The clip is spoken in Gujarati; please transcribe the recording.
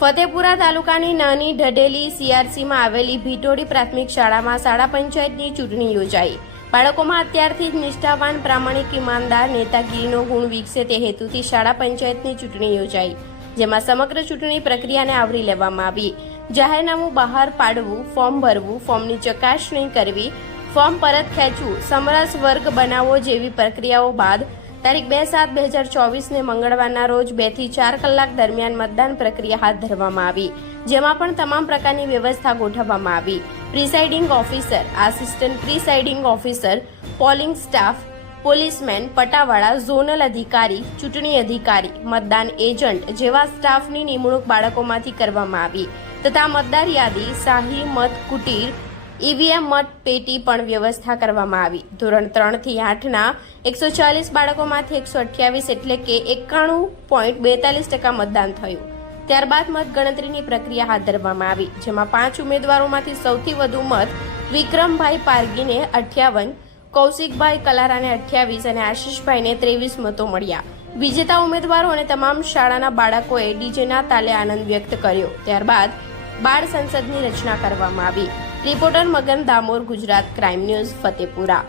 ફતેપુરા તાલુકાની નાની ઢઢેલી સીઆરસીમાં આવેલી ભીટોડી પ્રાથમિક શાળામાં શાળા પંચાયતની ચૂંટણી યોજાઈ। બાળકોમાં અત્યારથી જ નિષ્ઠાવાન, પ્રામાણિક, ઈમાનદાર, નેતાગીરીનો ગુણ વિકસે તે હેતુથી શાળા પંચાયતની ચૂંટણી યોજાઈ, જેમાં સમગ્ર ચૂંટણી પ્રક્રિયાને આવરી લેવામાં આવી। જાહેરનામું બહાર પાડવું, ફોર્મ ભરવું, ફોર્મની ચકાસણી કરવી, ફોર્મ પરત ખેંચવું, સમરસ વર્ગ બનાવવો જેવી પ્રક્રિયાઓ બાદ તારીખ 2/7/2024ને મંગળવારના રોજ 2 થી 4 કલાક દરમિયાન મતદાન પ્રક્રિયા હાથ ધરવામાં આવી, જેમાં પણ તમામ પ્રકારની વ્યવસ્થા ગોઠવવામાં આવી। Presiding officer, assistant presiding officer, polling staff, policemen, પટાવાળા, ઝોનલ અધિકારી, ચૂંટણી અધિકારી, મતદાન એજન્ટ જેવા સ્ટાફની નિમણૂક બાળકોમાંથી કરવામાં આવી તથા મતદાર યાદી, શાહી મત કુટીર, ઈવીએમ મત પેટી પણ વ્યવસ્થા કરવામાં આવી। ધોરણ 3 થી 8ના 140 બાળકોમાંથી 128 એટલે કે 91.42% મતદાન થયું। ત્યારબાદ મતગણતરીની પ્રક્રિયા હાથ ધરવામાં આવી, જેમાં 5 ઉમેદવારોમાંથી સૌથી વધુ મત વિક્રમભાઈ પારગીને 58, કૌશિકભાઈ કલારાને 28 અને આશીષભાઈને 23 મતો મળ્યા। વિજેતા ઉમેદવારો અને તમામ શાળાના બાળકોએ ડીજેના તાલે આનંદ વ્યક્ત કર્યો। ત્યારબાદ બાળ સંસદની રચના કરવામાં આવી। રિપોર્ટર મગન દામોર, ગુજરાત ક્રાઇમ ન્યૂઝ, ફતેપુરા।